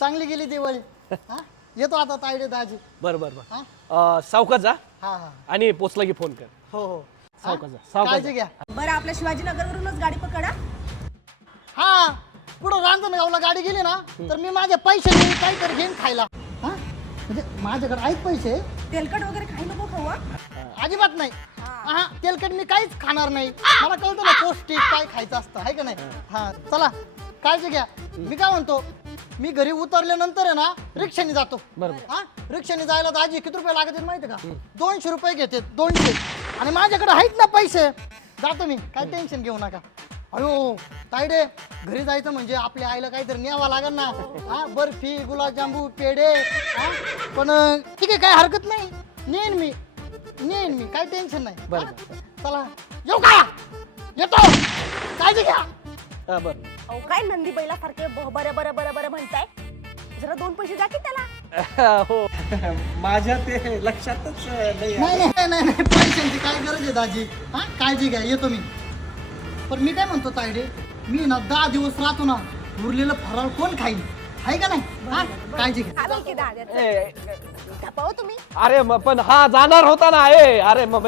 चांगली गेली दिवाळी. हा येतो आता तायडे दाजी. बर बर हा बर सावकाश जा हा हा आणि पोचला की फोन कर. हो हो सावकाश जा, हा? सावकाश काळजी जा. घ्या. बरं आपल्या शिवाजीनगरवरूनच गाडी पकडा. हा पुढं रांजणगावला गाडी गेली ना तर मी माझ्या पैशाने काहीतरी घेईन खायला. हा म्हणजे माझ्याकडे आहेत पैसे. तेलकट वगैरे काही नको खाऊ हा. अजिबात नाही. हा तेलकट मी काहीच खाणार नाही. मला कळतं ना पौष्टिक काय खायचं असतं आहे का नाही. हा चला काळजी घ्या. मी काय म्हणतो मी घरी उतरल्यानंतर आहे ना रिक्षाने जातो. बरोबर. हा रिक्षाने जायला दाजी किती रुपये लागतात माहिती का. 200 रुपये घेते 200 आणि माझ्याकडे आहेत ना पैसे. जातो मी काय टेन्शन घेऊ नका. अयो तायडे घरी जायचं म्हणजे आपल्या आईला काहीतरी न्यावं लागेल ना. हा बर्फी गुलाबजांबू पेढे. हा पण ठीक आहे काय हरकत नाही. नेईन मी काय टेन्शन नाही. बरं, हा? चला येऊ का येतो काळजी घ्या. बर अहो काय नंदी बैला सारखे बरं बरं बरं बरं म्हणताय. जरा 2 पैसे द्या की त्याला. हो माझ्या ते लक्षातच नाही नाही पैशांची काय गरज आहे दाजी. हा काळजी घ्या येतो मी. पण मी काय म्हणतो तायडे मी ना 10 दिवस राहतो ना उरलेलं फराळ कोण खाईल आहे का नाही. हा काळजी घ्या. चालेल की दादा ए, गप्पा हो तुम्ही. अरे पण हा जाणार होता ना. अरे मग